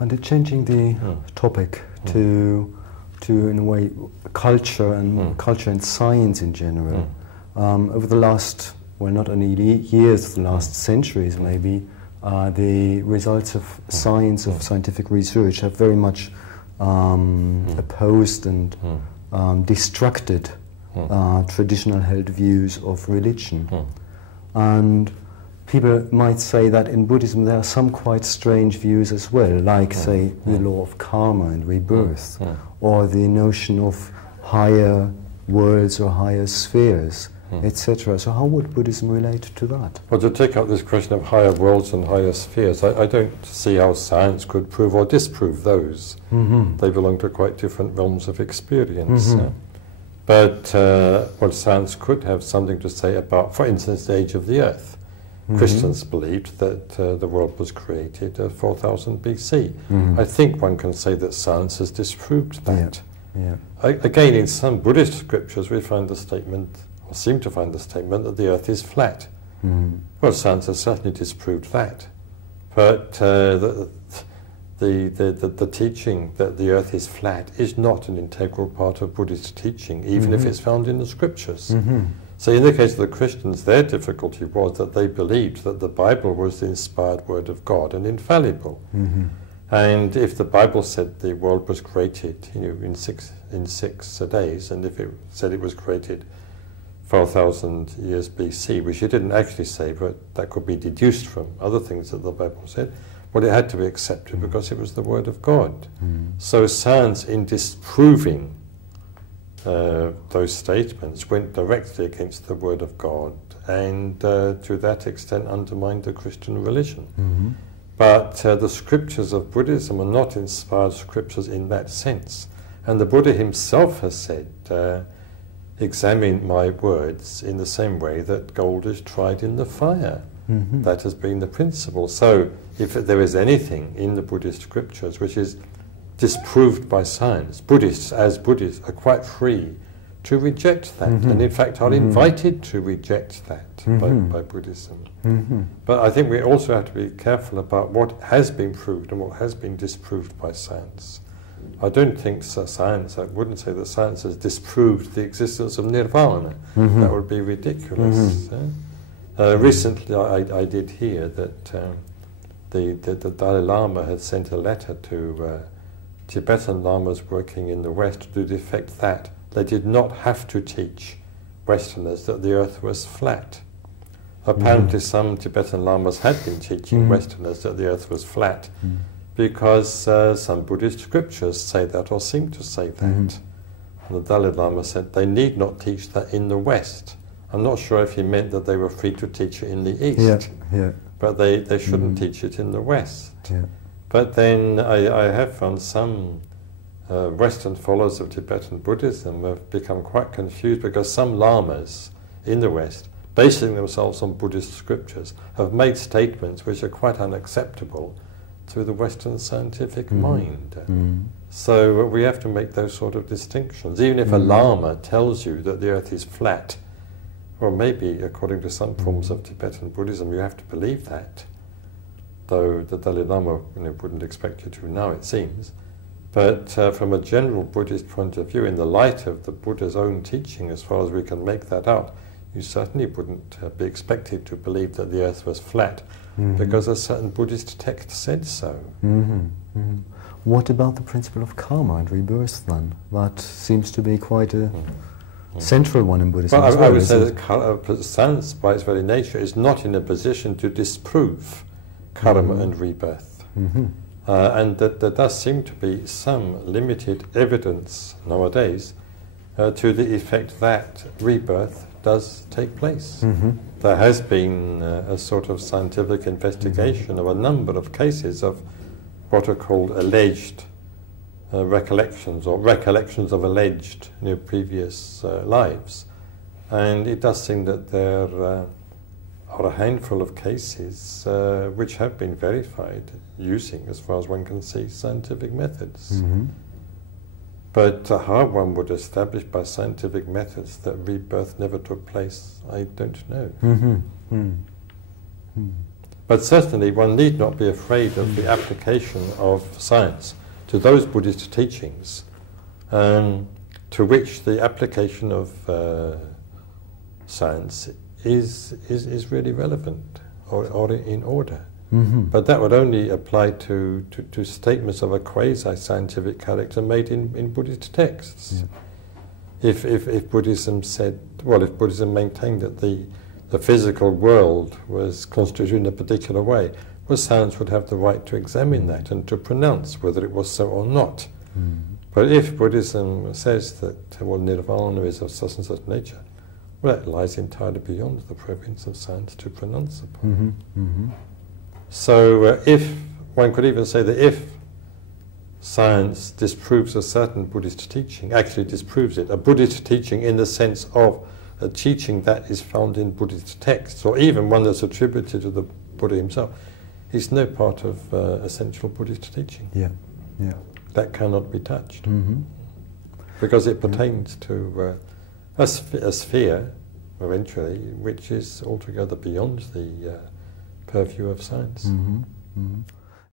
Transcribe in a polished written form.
And changing the topic to in a way culture and science in general. Over the last, well, not only years, the last centuries maybe, the results of science, of scientific research, have very much opposed and destructed traditional held views of religion. And people might say that in Buddhism there are some quite strange views as well, like, say, the law of karma and rebirth, or the notion of higher worlds or higher spheres, etc. So how would Buddhism relate to that? Well, to take up this question of higher worlds and higher spheres, I don't see how science could prove or disprove those. They belong to quite different realms of experience. But what science could have something to say about, for instance, the age of the Earth. Christians believed that the world was created 4000 BC. I think one can say that science has disproved that. Again, in some Buddhist scriptures we find the statement, or seem to find the statement, that the Earth is flat. Well, science has certainly disproved that. But the teaching that the Earth is flat is not an integral part of Buddhist teaching, even if it's found in the scriptures. So in the case of the Christians, their difficulty was that they believed that the Bible was the inspired word of God and infallible. And if the Bible said the world was created, in six days, and if it said it was created 4,000 years BC, which it didn't actually say, but that could be deduced from other things that the Bible said, well, it had to be accepted because it was the word of God. So science, in disproving those statements, went directly against the word of God, and to that extent undermined the Christian religion. But the scriptures of Buddhism are not inspired scriptures in that sense. And the Buddha himself has said, examine my words in the same way that gold is tried in the fire. That has been the principle. So if there is anything in the Buddhist scriptures which is disproved by science, Buddhists as Buddhists are quite free to reject that, and in fact are invited to reject that by Buddhism. But I think we also have to be careful about what has been proved and what has been disproved by science. I don't think science, I wouldn't say that science has disproved the existence of nirvana. That would be ridiculous. Recently I did hear that the Dalai Lama had sent a letter to Tibetan Lamas working in the West to the effect that they did not have to teach Westerners that the earth was flat. Apparently some Tibetan Lamas had been teaching Westerners that the earth was flat because some Buddhist scriptures say that or seem to say that. And the Dalai Lama said they need not teach that in the West. I'm not sure if he meant that they were free to teach it in the East, but they shouldn't teach it in the West. But then I have found some Western followers of Tibetan Buddhism have become quite confused because some lamas in the West, basing themselves on Buddhist scriptures, have made statements which are quite unacceptable to the Western scientific mind. So we have to make those sort of distinctions. Even if a lama tells you that the earth is flat, well, maybe according to some forms of Tibetan Buddhism you have to believe that, though the Dalai Lama wouldn't expect you to now, it seems. But from a general Buddhist point of view, in the light of the Buddha's own teaching, as far as we can make that out, you certainly wouldn't be expected to believe that the earth was flat, because a certain Buddhist text said so. What about the principle of karma and rebirth then? That seems to be quite a central one in Buddhism. Well, I would say that science, by its very nature, is not in a position to disprove karma and rebirth. And that there does seem to be some limited evidence nowadays to the effect that rebirth does take place. There has been a sort of scientific investigation of a number of cases of what are called alleged recollections, or recollections of alleged previous lives. And it does seem that there are a handful of cases which have been verified using, as far as one can see, scientific methods. But how one would establish by scientific methods that rebirth never took place, I don't know. But certainly one need not be afraid of the application of science to those Buddhist teachings, to which the application of science is really relevant or in order. But that would only apply to statements of a quasi-scientific character made in Buddhist texts. If Buddhism said, well, if Buddhism maintained that the physical world was constituted in a particular way, well, science would have the right to examine that and to pronounce whether it was so or not. But if Buddhism says that, well, nirvana is of such and such nature, well, that lies entirely beyond the province of science to pronounce upon. So if one could even say that if science disproves a certain Buddhist teaching, actually disproves it, a Buddhist teaching in the sense of a teaching that is found in Buddhist texts, or even one that's attributed to the Buddha himself, is no part of essential Buddhist teaching. That cannot be touched, because it pertains to a sphere, eventually, which is altogether beyond the purview of science.